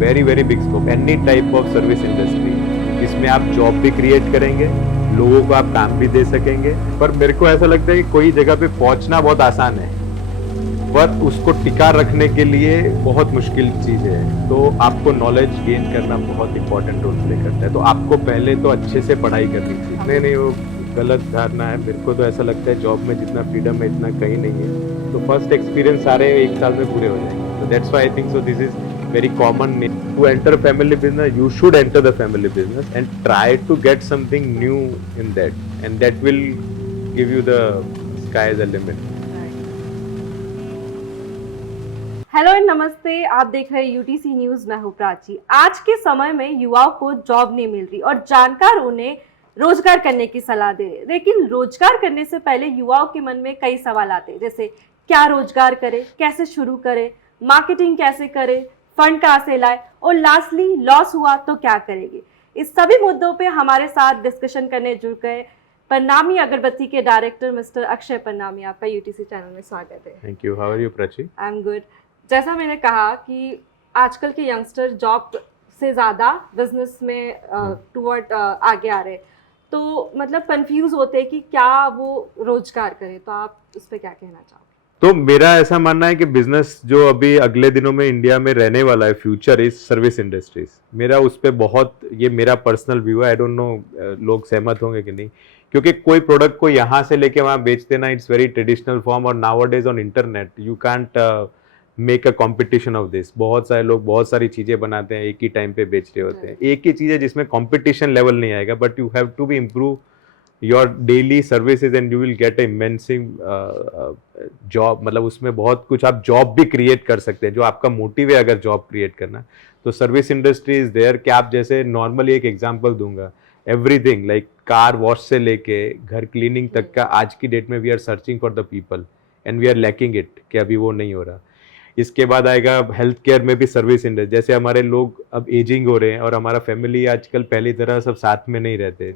Very very big scope, any type of service industry जिसमें आप job भी create करेंगे, लोगों को आप काम भी दे सकेंगे। पर मेरे को ऐसा लगता है कि कोई जगह पे पहुंचना बहुत आसान है, पर उसको टिका रखने के लिए बहुत मुश्किल चीज़ है। तो आपको नॉलेज गेन करना बहुत इंपॉर्टेंट रोल प्ले करता है। तो आपको पहले तो अच्छे से पढ़ाई करनी चाहिए। नहीं, वो गलत धारणा है। मेरे को तो ऐसा लगता है जॉब में जितना फ्रीडम है इतना कहीं नहीं है। तो फर्स्ट एक्सपीरियंस सारे एक साल में पूरे हो जाएंगे। तो that's why I think so this is very common. To enter family business, you should enter the family business and try to get something new in that, and that will give you the sky as a limit. Hello and नमस्ते, आप देख रहे हैं UTC news. मैं हूं प्राची। आज के समय में युवाओं को जॉब नहीं मिल रही और जानकार उन्हें रोजगार करने की सलाह दे रहे। लेकिन रोजगार करने से पहले युवाओं के मन में कई सवाल आते हैं, जैसे क्या रोजगार करे, कैसे शुरू करे, मार्केटिंग कैसे करे, फंड कहाँ से लाए और लास्टली लॉस हुआ तो क्या करेंगे। इस सभी मुद्दों पे हमारे साथ डिस्कशन करने जुड़ गए पन्नामी अगरबत्ती के डायरेक्टर मिस्टर अक्षय पन्नामी। आपका यूटीसी चैनल में स्वागत है। Thank you. How are you Prachi? I am good. जैसा मैंने कहा कि आजकल के यंगस्टर जॉब से ज़्यादा बिजनेस में टूवर्ड आगे आ रहे, तो मतलब कंफ्यूज होते हैं कि क्या वो रोजगार करे। तो आप उस पर क्या कहना चाहोगे? तो मेरा ऐसा मानना है कि बिजनेस जो अभी अगले दिनों में इंडिया में रहने वाला है, फ्यूचर इज सर्विस इंडस्ट्रीज। मेरा उस पर बहुत, ये मेरा पर्सनल व्यू है, आई डोंट नो लोग सहमत होंगे कि नहीं, क्योंकि कोई प्रोडक्ट को यहाँ से लेके वहाँ बेच देना इट्स वेरी ट्रेडिशनल फॉर्म, और now days on internet you can't make a competition of this. बहुत सारे लोग बहुत सारी चीजें बनाते हैं, एक ही टाइम पे बेच रहे होते हैं। एक ही चीज है जिसमें कॉम्पिटिशन लेवल नहीं आएगा, but you have to be improve your daily services and you will get a amazing job. मतलब उसमें बहुत कुछ आप जॉब भी क्रिएट कर सकते हैं, जो आपका मोटिव है अगर जॉब क्रिएट करना। तो सर्विस इंडस्ट्री इज देयर कि आप जैसे नॉर्मली एक एग्जांपल दूंगा, एवरीथिंग लाइक कार वॉश से लेके घर क्लीनिंग तक का आज की डेट में we are searching for the people and we are lacking it, कि अभी वो नहीं हो रहा। इसके बाद आएगा हेल्थ केयर में भी सर्विस इंडस्ट्री। जैसे हमारे लोग अब एजिंग हो रहे हैं और हमारा फैमिली आजकल पहली तरह सब साथ में नहीं रहते।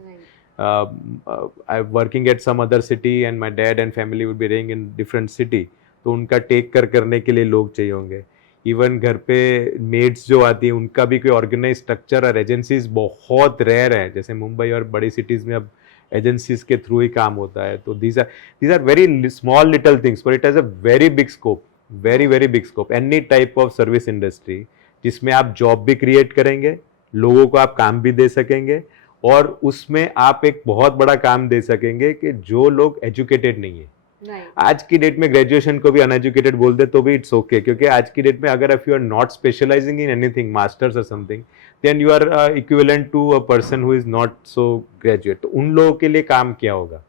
I working at some other city and my dad and family would be रेइंग इन डिफरेंट सिटी, तो उनका टेक कर करने के लिए लोग चाहिए होंगे। इवन घर पे मेड्स जो आती हैं उनका भी कोई ऑर्गेनाइज स्ट्रक्चर और एजेंसीज बहुत रेयर है। जैसे मुंबई और बड़ी सिटीज़ में अब एजेंसीज के थ्रू ही काम होता है। तो these are very small little things, but it has a very big scope, very very big scope. Any type of service industry जिसमें आप जॉब भी क्रिएट करेंगे, लोगों को आप काम भी दे सकेंगे, और उसमें आप एक बहुत बड़ा काम दे सकेंगे कि जो लोग एजुकेटेड नहीं है। आज की डेट में ग्रेजुएशन को भी अनएजुकेटेड बोल दे तो भी इट्स ओके, क्योंकि आज की डेट में अगर if you are not specializing in anything, masters और something, then you are equivalent to a person who is not so graduate. तो उन लोगों के लिए काम क्या होगा?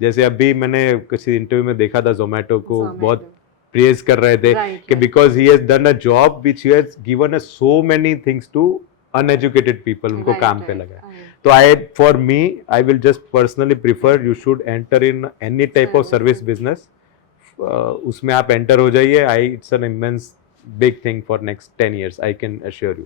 जैसे अभी मैंने किसी इंटरव्यू में देखा था, जोमेटो को बहुत प्रेज कर रहे थे कि because he has done a job which he has given us so many things to uneducated people, उनको काम पे लगा। तो for me I will just personally prefer you should enter in any type of service business. उसमें आप enter हो जाइए। It's an immense big thing for next 10 years, I can assure you.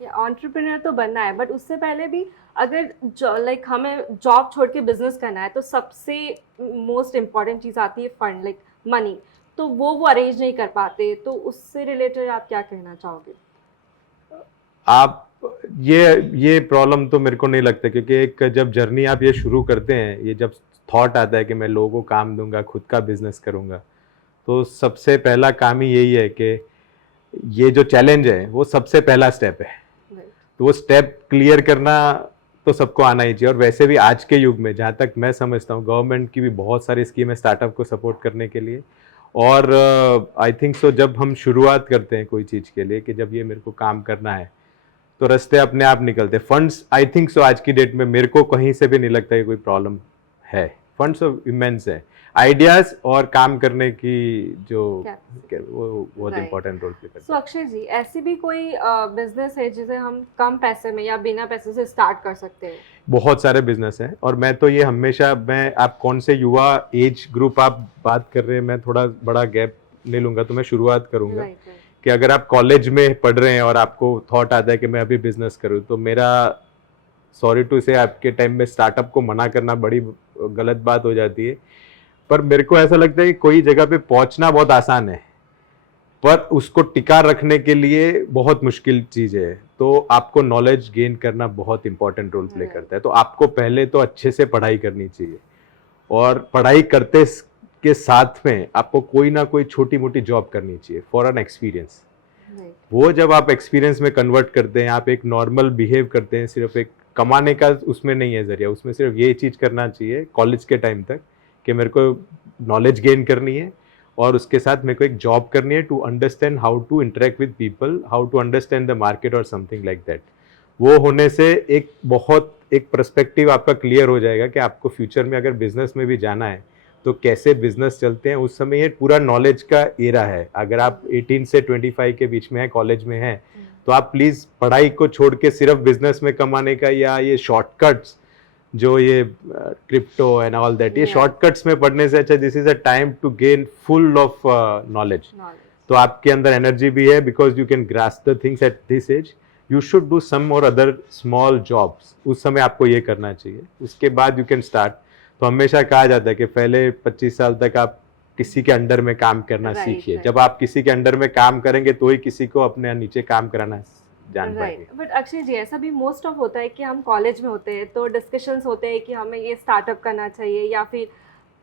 Entrepreneur तो बनना है, बट उससे पहले भी अगर लाइक हमें जॉब छोड़ के बिजनेस करना है तो सबसे मोस्ट इम्पॉर्टेंट चीज़ आती है फंड, लाइक मनी। तो वो अरेंज नहीं कर पाते, तो उससे रिलेटेड आप क्या कहना चाहोगे? आप ये प्रॉब्लम तो मेरे को नहीं लगता, क्योंकि एक जब जर्नी आप ये शुरू करते हैं, ये जब थॉट आता है कि मैं लोगों को काम दूंगा, खुद का बिजनेस करूंगा, तो सबसे पहला काम ही यही है कि ये जो चैलेंज है वो सबसे पहला स्टेप है। तो वो स्टेप क्लियर करना तो सबको आना ही चाहिए। और वैसे भी आज के युग में जहाँ तक मैं समझता हूँ, गवर्नमेंट की भी बहुत सारी स्कीम है स्टार्टअप को सपोर्ट करने के लिए। और आई थिंक सो जब हम शुरुआत करते हैं कोई चीज़ के लिए कि जब ये मेरे को काम करना है, तो रास्ते अपने आप निकलते। फंड्स आई थिंक सो आज की डेट में मेरे को कहीं से भी नहीं लगता कि कोई प्रॉब्लम है। फंड्स इमेंस है, आइडियाज और काम करने की जो वो बहुत इंपॉर्टेंट रोल प्ले करता है। सो अक्षय जी, ऐसी भी कोई बिजनेस है जिसे हम कम पैसे में या बिना पैसे से स्टार्ट कर सकते हैं? बहुत सारे बिजनेस हैं, और मैं तो ये हमेशा, मैं आप कौन से युवा एज ग्रुप आप बात कर रहे हैं, मैं थोड़ा बड़ा गैप ले लूंगा। तो मैं शुरुआत करूंगा कि अगर आप कॉलेज में पढ़ रहे हैं और आपको थॉट आता है कि मैं अभी बिजनेस करूं, तो मेरा सॉरी टू से आपके टाइम में स्टार्टअप को मना करना बड़ी गलत बात हो जाती है। पर मेरे को ऐसा लगता है कि कोई जगह पे पहुंचना बहुत आसान है, पर उसको टिका रखने के लिए बहुत मुश्किल चीज है। तो आपको नॉलेज गेन करना बहुत इंपॉर्टेंट रोल प्ले करता है। तो आपको पहले तो अच्छे से पढ़ाई करनी चाहिए, और पढ़ाई करते के साथ में आपको कोई ना कोई छोटी मोटी जॉब करनी चाहिए फॉर एन एक्सपीरियंस। वो जब आप एक्सपीरियंस में कन्वर्ट करते हैं, आप एक नॉर्मल बिहेव करते हैं, सिर्फ एक कमाने का उसमें नहीं है जरिया, उसमें सिर्फ ये चीज करना चाहिए कॉलेज के टाइम तक कि मेरे को नॉलेज गेन करनी है और उसके साथ मेरे को एक जॉब करनी है to understand how to interact with people, how to understand the market और समथिंग लाइक दैट। वो होने से एक पर्सपेक्टिव आपका क्लियर हो जाएगा कि आपको फ्यूचर में अगर बिजनेस में भी जाना है तो कैसे बिजनेस चलते हैं। उस समय ये पूरा नॉलेज का एरा है। अगर आप 18 से 25 के बीच में है, कॉलेज में है, तो आप प्लीज पढ़ाई को छोड़ के सिर्फ बिजनेस में कमाने का या ये शॉर्टकट्स जो ये क्रिप्टो एंड ऑल दैट, ये शॉर्टकट्स में पढ़ने से अच्छा this is a time to gain full of knowledge. तो आपके अंदर एनर्जी भी है because you can grasp the things at this age. You should do some और अदर स्मॉल जॉब्स, उस समय आपको ये करना चाहिए, उसके बाद यू कैन स्टार्ट। तो हमेशा कहा जाता है कि पहले 25 साल तक आप किसी के अंडर में काम करना सीखिए। जब आप किसी के अंडर में काम करेंगे तो ही किसी को अपने नीचे काम कराना जान पाएंगे। बट अक्षय जी, ऐसा भी मोस्ट ऑफ होता है कि हम कॉलेज में होते हैं तो डिस्कशंस होते हैं कि हमें ये स्टार्टअप करना चाहिए या फिर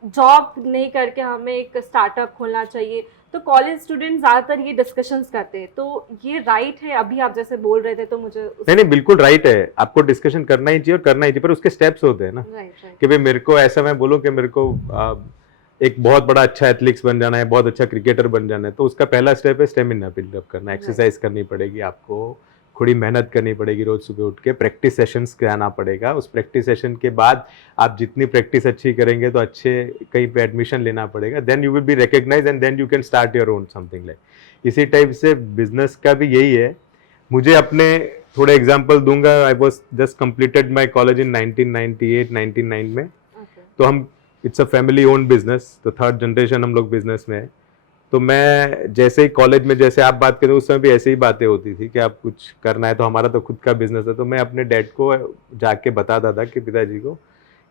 जॉब नहीं करके हमें एक स्टार्टअप खोलना चाहिए। तो कॉलेज स्टूडेंट ज्यादातर ये डिस्कशंस करते हैं, तो ये राइट है? अभी आप जैसे बोल रहे थे तो मुझे नहीं, बिल्कुल राइट है। आपको डिस्कशन करना ही चाहिए और करना ही चाहिए, पर उसके स्टेप्स होते हैं ना। कि भाई मेरे को ऐसा, मैं बोलूं कि मेरे को एक बहुत बड़ा अच्छा एथलीट्स बन जाना है, बहुत अच्छा क्रिकेटर बन जाना है, तो उसका पहला स्टेप है स्टेमिना बिल्डअप करना। एक्सरसाइज करनी पड़ेगी, आपको थोड़ी मेहनत करनी पड़ेगी, रोज सुबह उठ के प्रैक्टिस सेशंस कराना पड़ेगा। उस प्रैक्टिस सेशन के बाद आप जितनी प्रैक्टिस अच्छी करेंगे तो अच्छे कहीं पे एडमिशन लेना पड़ेगा, then you will be recognised and then you can start your own something like. इसी टाइप से बिजनेस का भी यही है। मुझे अपने थोड़े एग्जांपल दूंगा। I was just completed my college in 1998-99 में। तो हम it's a family own business, तो 3rd जनरेशन हम लोग बिजनेस में है। तो मैं जैसे ही कॉलेज में, जैसे आप बात करते, उस समय भी ऐसे ही बातें होती थी कि आप कुछ करना है तो हमारा तो खुद का बिजनेस है। तो मैं अपने डैड को जाके बताता था कि पिताजी को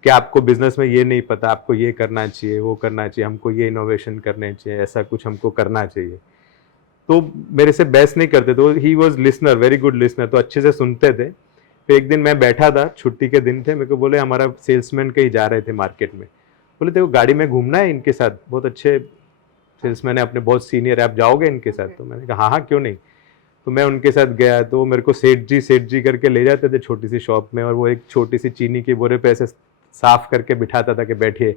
कि आपको बिजनेस में ये नहीं पता, आपको ये करना चाहिए, वो करना चाहिए, हमको ये इनोवेशन करने चाहिए, ऐसा कुछ हमको करना चाहिए। तो मेरे से बहस नहीं करते, तो he was listener, very good listener, तो अच्छे से सुनते थे। फिर एक दिन मैं बैठा था, छुट्टी के दिन थे, मेरे को बोले हमारा सेल्समैन कहीं जा रहे थे मार्केट में, बोले देखो गाड़ी में घूमना है इनके साथ, बहुत अच्छे सेल्समैन है अपने, बहुत सीनियर है, आप जाओगे इनके साथ? तो मैंने कहा हाँ क्यों नहीं। तो मैं उनके साथ गया, तो मेरे को सेठ जी करके ले जाते थे छोटी सी शॉप में, और वो एक छोटी सी चीनी के बोरे पे ऐसे साफ करके बिठाता था कि बैठिए।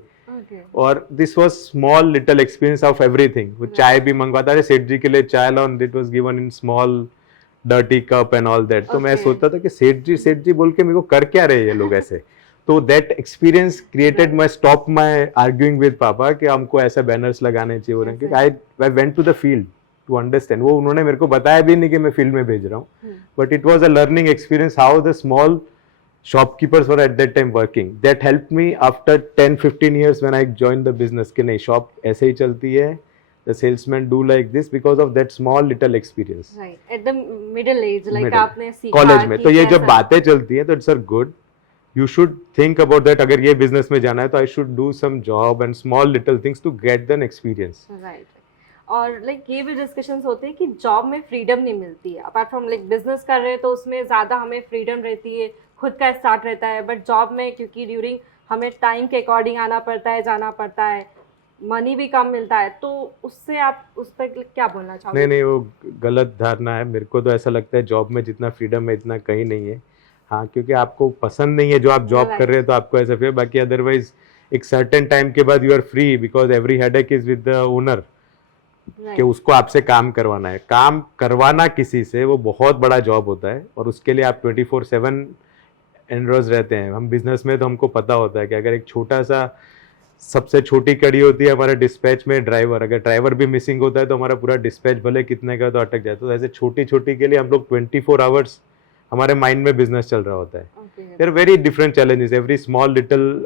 और this was small little experience of everything. वो चाय भी मंगवाता है सेठ जी के लिए, चाय लो, it was given in small dirty cup and all that. तो मैं सोचता था कि सेठ जी बोल के मेरे को कर क्या रहे ये लोग ऐसे। तो that experience created my stop my arguing with पापा कि हमको ऐसा बैनर्स लगाने चाहिए। क्योंकि I went to the field to understand. वो उन्होंने मेरे को बताया भी नहीं कि मैं फील्ड में भेज रहा हूँ, but it was a learning experience how the small shopkeepers were at that time working. That helped me after 10-15 years when I joined the business कि नहीं, शॉप ऐसे ही चलती है, the salesmen do like this because of that small little experience. Right. At the middle age, like आपने सीखा college में। कि तो ये जब कैसा- बातें चलती हैं तो it's are good, you should think about that. अगर ये बिजनेस में जाना है तो I should do some job and small little things to get than experience. Right. और लाइक ये भी डिस्कशंस होते हैं कि जॉब में फ्रीडम नहीं मिलती है। अपार्ट फ्रॉम लाइक बिजनेस कर रहे हैं तो उसमें ज़्यादा हमें फ्रीडम रहती है, खुद का स्टार्ट रहता है। बट जॉब में क्योंकि ड्यूरिंग हमें टाइम के अकॉर्डिंग आना पड़ता है, जाना पड़ता है, मनी भी कम मिलता है। तो उससे आप उस पर क्या बोलना चाहोगे? नहीं, वो गलत धारणा है। मेरे को तो ऐसा लगता है जॉब में जितना फ्रीडम है इतना कहीं नहीं है। हाँ, क्योंकि आपको पसंद नहीं है जो आप जॉब कर रहे हैं तो आपको ऐसा फिर, बाकी अदरवाइज एक सर्टेन टाइम के बाद you are free because every headache is with the owner कि उसको आपसे काम करवाना है। काम करवाना किसी से वो बहुत बड़ा जॉब होता है, और उसके लिए आप 24/7 एनरोज रहते हैं। हम बिजनेस में तो हमको पता होता है कि अगर एक छोटा सा, सबसे छोटी कड़ी होती है हमारे डिस्पैच में ड्राइवर, अगर ड्राइवर भी मिसिंग होता है तो हमारा पूरा डिस्पैच भले कितने का तो अटक जाता है। तो ऐसे छोटी छोटी के लिए हम लोग 24 आवर्स हमारे माइंड में बिजनेस चल रहा होता है। There are very different challenges, every small little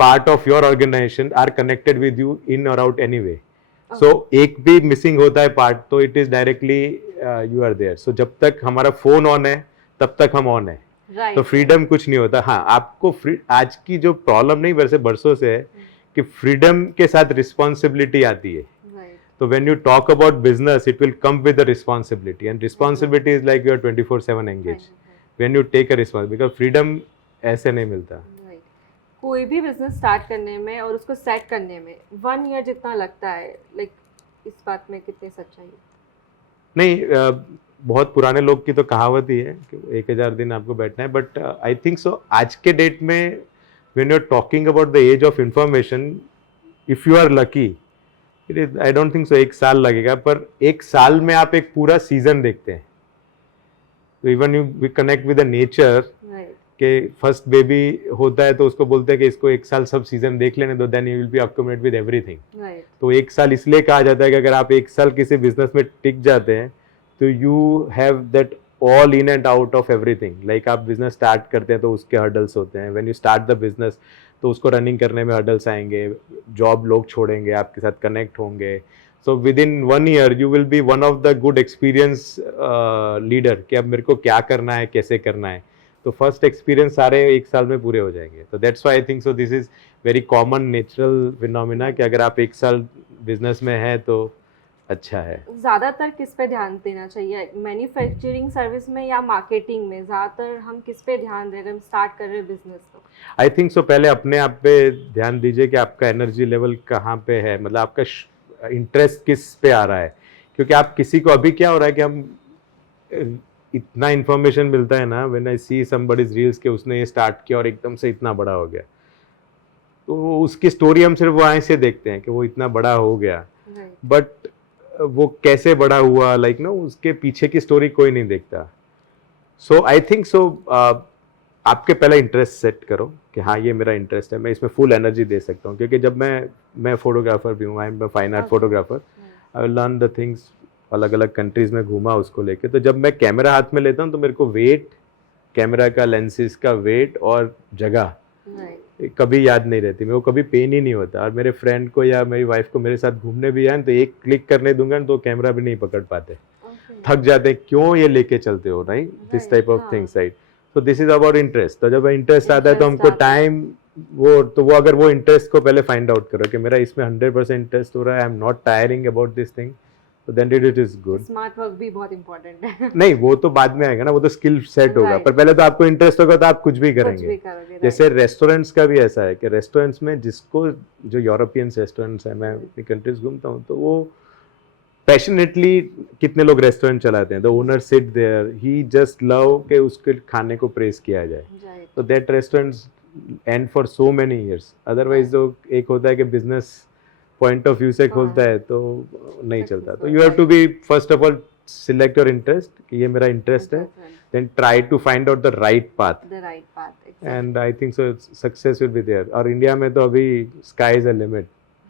part of your organisation are connected with you in और आउट एनी वे। सो एक भी मिसिंग होता है पार्ट तो it is directly you are there. So जब तक हमारा फोन ऑन है तब तक हम ऑन है। तो फ्रीडम कुछ नहीं होता। हाँ, आपको आज की जो प्रॉब्लम नहीं वैसे बरसों से है कि फ्रीडम के साथ रिस्पॉन्सिबिलिटी आती है। तो when you talk about business, it will come with the responsibility, and responsibility is like you are 24/7 engaged. When you take a responsibility, because freedom ऐसे नहीं मिलता. Right. कोई भी बिजनेस स्टार्ट करने में और उसको सेट करने में 1 ईयर जितना लगता है, लाइक इस बात में कितनी सच्चाई है? नहीं, बहुत पुराने लोग की तो कहावत ही है कि 1000 दिन आपको बैठना है, बट आई थिंक सो आज के डेट में when you are talking about the age of information, if you are lucky, it is, I don't think so 1 साल लगेगा, पर 1 साल में आप एक पूरा सीजन देखते हैं. Even you we connect with the nature, Right. कि फर्स्ट बेबी होता है तो उसको बोलते हैं कि इसको 1 साल सब सीजन देख लेने दो, then you will be accommodate with everything. Right. तो 1 साल इसलिए कहा जाता है कि अगर आप 1 साल किसी बिजनेस में टिक जाते हैं तो you have that all in and out of everything. Like आप बिजनेस स्टार्ट करते हैं तो उसके हर्डल्स होते हैं. When you start the business तो उसको रनिंग करने में हर्डल्स आएंगे, जॉब लोग छोड़ेंगे, आपके साथ कनेक्ट होंगे. So with in 1 year you will B one of the good experience leader कि अब मेरे को क्या करना है, कैसे करना है. तो फर्स्ट एक्सपीरियंस सारे 1 साल में पूरे हो जाएंगे. तो that's why I think so this is very common natural phenomena कि अगर आप 1 साल बिजनेस में हैं तो अच्छा है. ज़्यादातर किस पे ध्यान देना चाहिए, मैन्युफैक्चरिंग सर्विस में या मार्केटिंग में? ज़्यादातर हम किस पे ध्यान दें अगर हम स्टार्ट कर रहे हैं बिजनेस तो? आई थिंक सो पहले अपने आप पे ध्यान दीजिए कि आपका एनर्जी लेवल कहाँ पे है, मतलब आपका इंटरेस्ट किस पे आ रहा है. क्योंकि आप किसी को, अभी क्या हो रहा है कि हम इतना इन्फॉर्मेशन मिलता है ना, when I see somebody's reels के उसने ये स्टार्ट किया और एकदम से इतना बड़ा हो गया, तो उसकी स्टोरी हम सिर्फ वहाँ से देखते हैं कि वो इतना बड़ा हो गया, Right. बट वो कैसे बड़ा हुआ, लाइक ना उसके पीछे की स्टोरी कोई नहीं देखता. सो आई थिंक सो आपके पहले इंटरेस्ट सेट करो कि हाँ ये मेरा इंटरेस्ट है, मैं इसमें फुल एनर्जी दे सकता हूँ. क्योंकि जब मैं फोटोग्राफर भी हूँ, I am fine art Okay. Photographer, I will learn the things. अलग अलग कंट्रीज में घूमा उसको लेके, तो जब मैं कैमरा हाथ में लेता हूँ तो मेरे को वेट, कैमरा का, लेंसेज का वेट और जगह Right. कभी याद नहीं रहती. मेरे को कभी पेन ही नहीं होता. और मेरे फ्रेंड को या मेरी वाइफ को मेरे साथ घूमने भी आए तो एक क्लिक करने दूंगा तो कैमरा भी नहीं पकड़ पाते, Okay. थक जाते हैं. क्यों ये लेके चलते हो, right, this Right, type of हाँ. Things, right. So this is about interest. तो जब इंटरेस्ट आता है तो Interest हमको आता है. टाइम वो अगर वो इंटरेस्ट को पहले फाइंड आउट करो कि मेरा इसमें 100% इंटरेस्ट हो रहा है, I am not tiring about this thing, तो then it is good. Smart work भी बहुत इंपॉर्टेंट है. नहीं, वो तो बाद में आएगा ना, वो तो स्किल सेट होगा, Right. पर पहले तो आपको इंटरेस्ट होगा तो आप कुछ भी कुछ करेंगे. भी करोगे. Right. जैसे रेस्टोरेंट्स का भी ऐसा है कि रेस्टोरेंट्स में जिसको, जो यूरोपियन रेस्टोरेंट्स है, मैं अपनी कंट्रीज घूमता हूँ तो वो पैशनेटली कितने लोग रेस्टोरेंट चलाते हैं. The owner sit there, he just love के उसके खाने को प्रेस किया जाए. Right. तो that restaurants and for so many years. Otherwise जो एक होता है कि बिजनेस पॉइंट ऑफ व्यू से खोलता है तो नहीं चलता. तो you have to be first of all select your interest कि ये मेरा इंटरेस्ट है, then try to find out the right path, The right path. Exactly. And I think so success will be there. और India में तो अभी sky is a limit.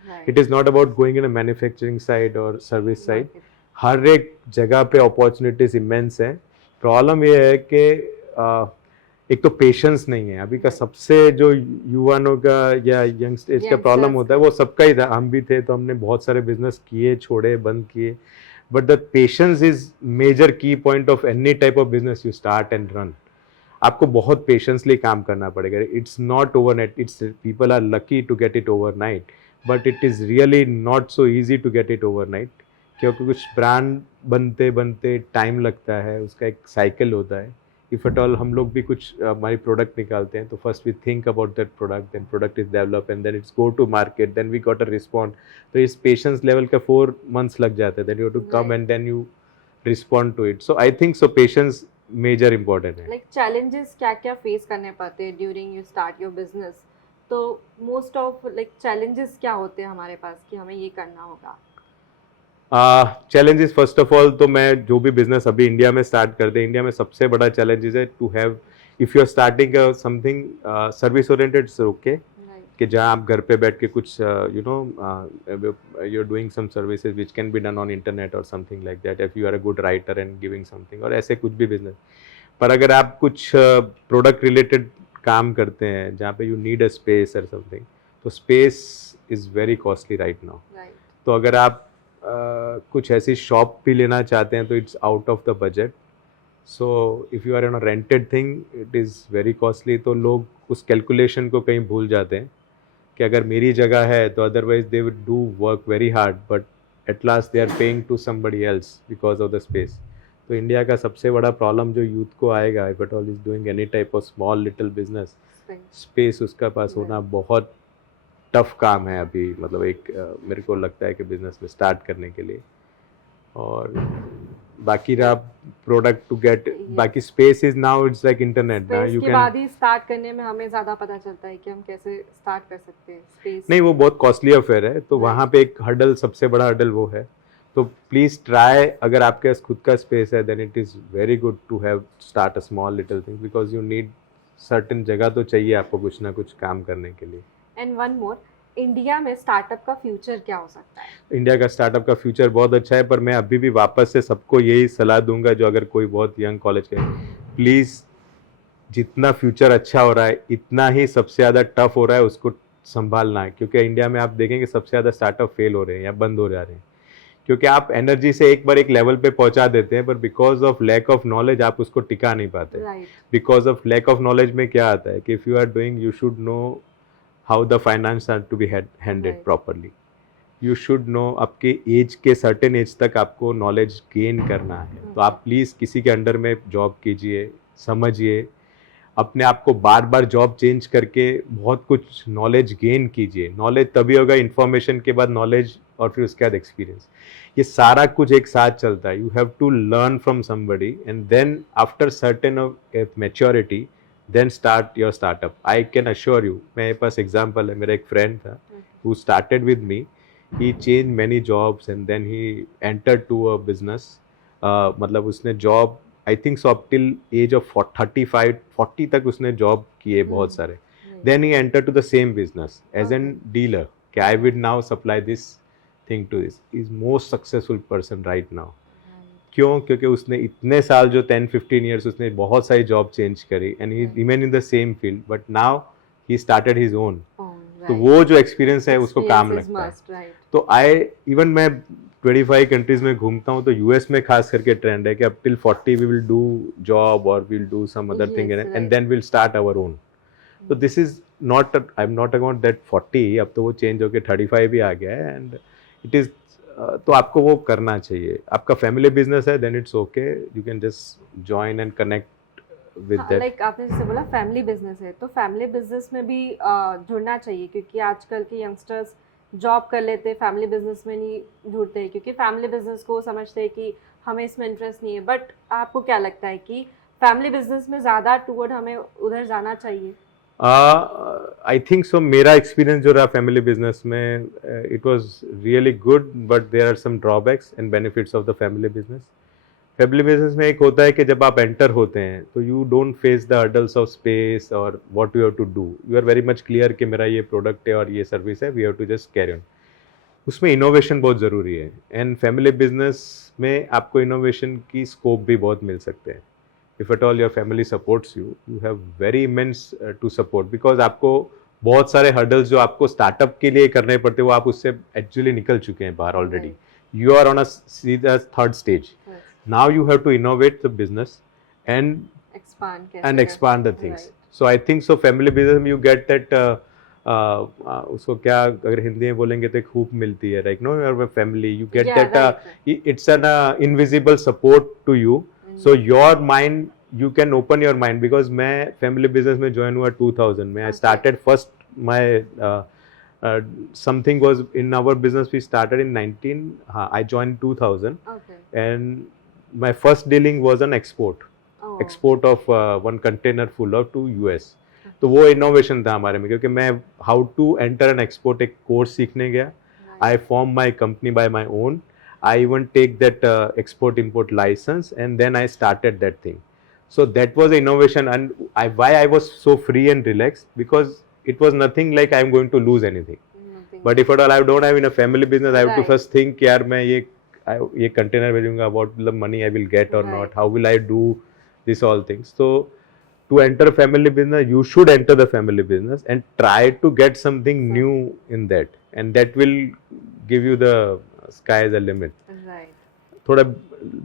Right. It is not about going in a manufacturing side और service side. Market. हर एक जगह पे opportunities immense है. प्रॉब्लम ये है कि एक तो पेशेंस नहीं है. अभी का सबसे जो युवानों का या यंगस्टर्स का प्रॉब्लम Youngsters होता है, वो सबका ही था. हम भी थे तो हमने बहुत सारे बिजनेस किए, छोड़े, बंद किए, but the patience is major key point of any type of business you start and run. आपको बहुत पेशेंसली काम करना पड़ेगा. It's not overnight. It's, people are lucky to get it overnight, but it is really not so easy to get it overnight. क्योंकि कुछ brand बनते बनते time लगता है, उसका एक साइकिल होता है. इफ एट ऑल हम लोग भी कुछ हमारी प्रोडक्ट निकालते हैं तो first we think about that product, then product is develop and then it's go to market, then we got a respond. तो इस पेशेंस लेवल का 4 months लग जाते हैं. Then you to come Right. And then you respond to it. So I think so patience major important है. Like challenges क्या क्या face करने पड़ते हैं during you start your business? तो मोस्ट ऑफ लाइक चैलेंजेस क्या होते हैं हमारे पास कि हमें ये करना होगा? चैलेंजेस फर्स्ट ऑफ ऑल, तो मैं जो भी बिजनेस अभी इंडिया में स्टार्ट करते हैं, इंडिया में सबसे बड़ा चैलेंजेस है to have, if you are starting something service oriented, it's okay Right. कि जहाँ आप घर पे बैठ के कुछ you know you are doing some services which can be done on internet और something like that, if you are a good writer and giving something, और ऐसे कुछ भी बिजनेस. पर अगर आप कुछ प्रोडक्ट रिलेटेड काम करते हैं जहाँ पे यू नीड अ स्पेस और समथिंग, तो space is very costly right now. Right. तो अगर आप कुछ ऐसी शॉप भी लेना चाहते हैं तो it's out of the budget. So if you are in a rented thing it is very costly. तो लोग उस कैलकुलेशन को कहीं भूल जाते हैं कि अगर मेरी जगह है तो otherwise they would do work very hard, but at last they are paying to somebody else because of the space. तो इंडिया का सबसे बड़ा प्रॉब्लम जो यूथ को आएगा, if at all is doing any type of small little business, space उसका पास होना बहुत टफ काम है अभी. मतलब एक मेरे को लगता है कि बिजनेस में स्टार्ट करने के लिए. और बाकी रहा प्रोडक्ट टू गेट, बाकी space is now it's like internet ना, यू के कैन. बाद ही स्टार्ट करने में हमें ज्यादा पता चलता है कि हम कैसे स्टार्ट कर सकते हैं. स्पेस नहीं, वो बहुत कॉस्टली अफेयर है, तो वहाँ पे एक हर्डल, सबसे बड़ा हर्डल वो है. तो प्लीज ट्राई, अगर आपके पास खुद का स्पेस है then it is very good to have start a small little thing, because you need certain जगह तो चाहिए आपको कुछ ना कुछ काम करने के लिए. एंड वन मोर, इंडिया में स्टार्टअप का फ्यूचर क्या हो सकता है? इंडिया का स्टार्टअप का फ्यूचर बहुत अच्छा है, पर मैं अभी भी वापस से सबको यही सलाह दूंगा, जो अगर कोई बहुत यंग कॉलेज के, प्लीज़ जितना फ्यूचर अच्छा हो रहा है इतना ही सबसे ज़्यादा टफ हो रहा है उसको संभालना है. क्योंकि इंडिया में आप देखेंगे सबसे ज़्यादा स्टार्टअप फेल हो रहे हैं या बंद हो जा रहे हैं, क्योंकि आप एनर्जी से एक बार एक लेवल पे पहुंचा देते हैं, पर because of lack of knowledge आप उसको टिका नहीं पाते. Because of lack of knowledge में क्या आता है कि if you are doing, you should know how the finance are to be handled properly. You should know आपके एज के सर्टेन एज तक आपको नॉलेज गेन करना है. तो आप प्लीज़ किसी के अंडर में जॉब कीजिए, समझिए, अपने आप को बार बार जॉब चेंज करके बहुत कुछ नॉलेज गेन कीजिए. नॉलेज तभी होगा, इन्फॉर्मेशन के बाद नॉलेज, और फिर उसके बाद एक्सपीरियंस. ये सारा कुछ एक साथ चलता है. You have to learn from somebody and then after certain of maturity then start your startup. I can assure you, मेरे पास example है, मेरा एक friend था who started with me. He changed many jobs and then he entered to a business. मतलब उसने job I think so up till age of 40 तक उसने job किए बहुत सारे. Then he entered to the same business as a dealer. कि I will now supply this thing to this. He is most successful person right now. क्यों? क्योंकि उसने इतने साल, जो 10-15 ईयर्स, उसने बहुत सारी जॉब चेंज करी and he remain in the same field, but now he started his own. तो वो जो एक्सपीरियंस है उसको काम लगता है. तो इवन मैं 25 कंट्रीज में घूमता हूँ, तो यूएस में खास करके ट्रेंड है कि अब till 40 we will do job और we will do some other thing and then will start our own. तो this is not, I am not about that 40, अब तो वो चेंज होकर 35 भी आ गया है एंड इट इज. तो आपको वो करना चाहिए. आपका फैमिली बिजनेस है then it's okay, you can just join and connect with that. Like आपने जैसे बोला फैमिली बिजनेस है, तो फैमिली बिजनेस में भी जुड़ना चाहिए, क्योंकि आजकल के यंगस्टर्स जॉब कर लेते, फैमिली बिजनेस में नहीं जुड़ते हैं, क्योंकि फैमिली बिजनेस को समझते हैं कि हमें इसमें इंटरेस्ट नहीं है. बट आपको क्या लगता है कि फैमिली बिजनेस में ज़्यादा टूवर्ड हमें उधर जाना चाहिए? I think so. मेरा एक्सपीरियंस जो रहा फैमिली बिजनेस में, it was really good, but there are some drawbacks and benefits of the family business. Family business में एक होता है कि जब आप एंटर होते हैं तो you don't face the hurdles of space और what you have to do. You are very much clear कि मेरा ये प्रोडक्ट है और ये सर्विस है, we have to just carry on. उसमें इनोवेशन बहुत ज़रूरी है एंड फैमिली बिजनेस में आपको इनोवेशन की स्कोप भी बहुत मिल सकते हैं. If at all your family supports you, you have very immense to support, because आपको बहुत सारे hurdles जो आपको स्टार्टअप के लिए करने पड़ते हैं वो आप उससे एक्चुअली निकल चुके हैं बाहर already. You are on a third stage. Now you have to innovate the business and expand the things. So I think so family business में you get that उसको क्या अगर हिंदी में बोलेंगे तो एक हुक मिलती है, like no, your family, you get that it's an invisible support to you. So your mind, you can open your mind, because मैं family business में join हुआ 2000 में. I started first my something was in our business we started in 19. I joined 2000. And my first dealing was an export of one container full of to US. तो वो innovation था हमारे में, क्योंकि मैं how to enter an export एक course सीखने गया. I formed my company by my own. I even take that export-import license and then I started that thing. So that was innovation, and why I was so free and relaxed, because it was nothing like I am going to lose anything. But if at all I don't have in a family business, I have to first think यार मैं ये container भेजूंगा, what the money I will get or not, how will I do this all things. So to enter a family business, you should enter the family business and try to get something new in that, and that will give you the sky is the limit. Right. थोड़ा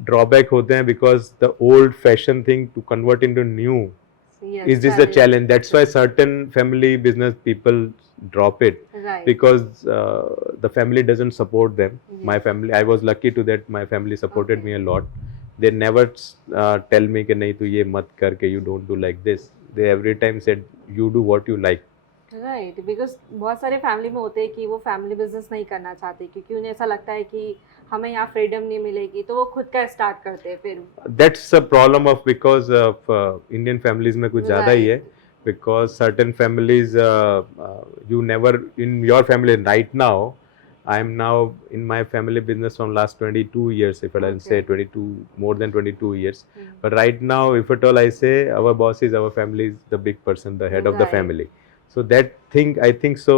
drawback होते हैं, because the old fashion thing to convert into new Yes, is this the challenge? That's why certain family business people drop it, Right. because the family doesn't support them. Yes. My family, I was lucky to that my family supported Okay. me a lot. They never tell me कि नहीं तू ये मत कर के, you don't do like this. They every time said you do what you like. Right, because बहुत सारे family में होते हैं कि वो फैमिली बिजनेस नहीं करना चाहते क्योंकि उन्हें ऐसा लगता है कि हमें यहाँ फ्रीडम नहीं मिलेगी, तो वो खुद का स्टार्ट करते हैं फिर. That's a problem of, because of Indian families में कुछ ज़्यादा ही है. Because certain families, you never, in your family right now, I am now in my family business from last 22 years, if I say 22, more than 22 years. But right now, if at all I say, our boss is, our family is the big person, the head of the family. So that thing, I think so,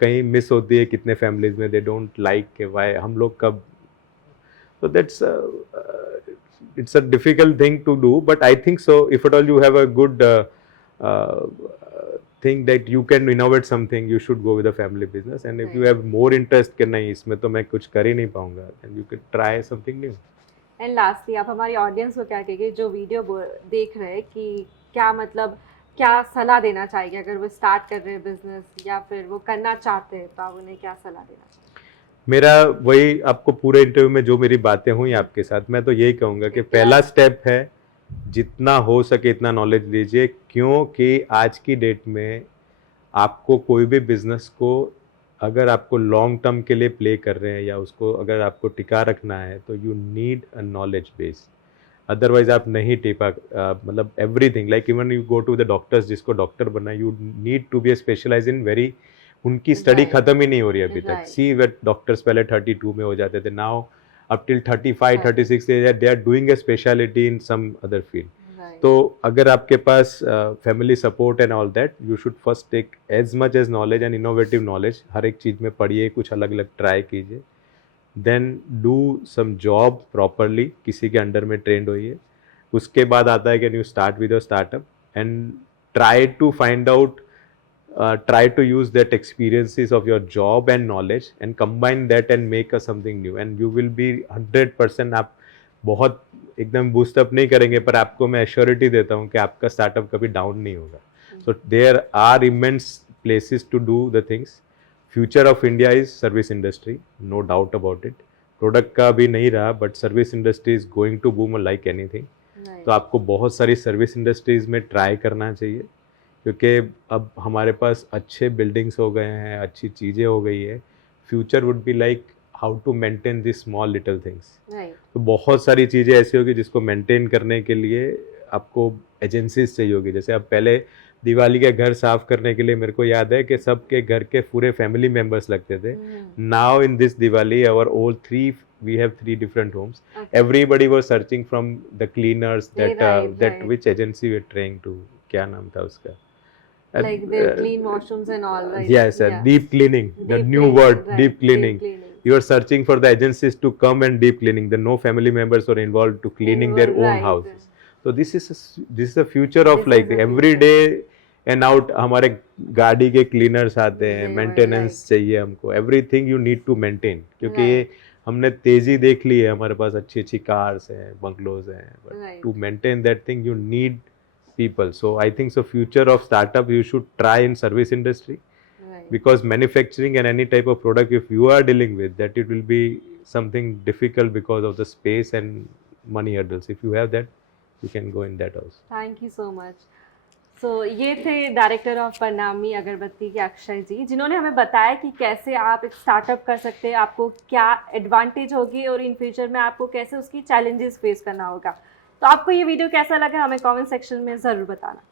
कहीं miss होती है कितने families में, they don't like कि why हम लोग कब. So that's it's a difficult thing to do, but I think so, if at all you have a good thing that you can innovate something, you should go with a family business. And if you have more interest कि नहीं इसमें तो मैं कुछ कर ही नहीं पाऊंगा, then you can try something new. And lastly आप हमारी ऑडियंस को क्या कहेंगे जो वीडियो देख रहे हैं, कि क्या मतलब क्या सलाह देना चाहिए अगर वो स्टार्ट कर रहे हैं बिजनेस या फिर वो करना चाहते हैं, तो आप उन्हें क्या सलाह देना चाहिए? मेरा वही, आपको पूरे इंटरव्यू में जो मेरी बातें हुई आपके साथ, मैं तो यही कहूँगा कि पहला स्टेप है जितना हो सके इतना नॉलेज लीजिए, क्योंकि आज की डेट में आपको कोई भी बिजनेस को अगर आपको लॉन्ग टर्म के लिए प्ले कर रहे हैं या उसको अगर आपको टिका रखना है, तो you need a knowledge base. Otherwise आप नहीं टिपा, मतलब everything, like even you go to the doctors, जिसको डॉक्टर बनना, you need to be specialize in very, उनकी स्टडी खत्म ही नहीं हो रही अभी तक. सी वेट डॉक्टर्स पहले 32 में हो जाते थे, now up till 35 36 they are doing a speciality in some other field. तो अगर आपके पास family support and all that, you should first take as much as knowledge and innovative knowledge. हर एक चीज़ में पढ़िए, कुछ अलग अलग ट्राई कीजिए, then do some job properly, किसी के अंडर में ट्रेंड होइए. उसके बाद आता है can you start with your startup and try to find out, try to use that experiences of your job and knowledge and combine that and make a something new, and you will be 100%. आप बहुत एकदम boost up नहीं करेंगे, पर आपको मैं assurity देता हूँ कि आपका स्टार्टअप कभी डाउन नहीं होगा. So there are immense places to do the things. Future of India is service industry, no doubt about it. Product का भी नहीं रहा, but service industry is going to boom like anything. तो आपको बहुत सारी सर्विस इंडस्ट्रीज में try करना चाहिए, क्योंकि अब हमारे पास अच्छे बिल्डिंग्स हो गए हैं, अच्छी चीज़ें हो गई है. Future would be like how to maintain this small little things. तो बहुत सारी चीज़ें ऐसी होगी जिसको मेंटेन करने के लिए आपको एजेंसीज चाहिए होगी. जैसे अब पहले दिवाली के घर साफ करने के लिए मेरे को याद है कि सबके घर के पूरे फैमिली मेंबर्स लगते थे. Now in this Diwali our all we have 3 different homes. Everybody was searching from the cleaners that which agency we're trying to, क्या नाम था उसका, like they clean washrooms and all, right? Yes, deep cleaning, the new word, deep cleaning. You are searching for the agencies to come and deep cleaning. The no family members were involved to cleaning their own houses. So this is the future of like every day and out. हमारे गाड़ी के cleaners आते हैं, maintenance चाहिए हमको, everything you need to maintain, क्योंकि ये हमने तेजी देख ली है, हमारे पास अच्छी अच्छी कार्स हैं, बंगलोज हैं, but to maintain that thing you need people. So I think so future of startup you should try in service industry, because manufacturing and any type of product if you are dealing with that, it will be something difficult because of the space and money hurdles. If you have that, you can go in that also. Thank you so much. So ये थे director of Parnami अगरबत्ती के अक्षय जी, जिन्होंने हमें बताया कि कैसे आप एक स्टार्टअप कर सकते हैं, आपको क्या एडवांटेज होगी और इन फ्यूचर में आपको कैसे उसकी चैलेंजेस फेस करना होगा. तो आपको ये वीडियो कैसा लगा हमें कमेंट सेक्शन में ज़रूर बताना.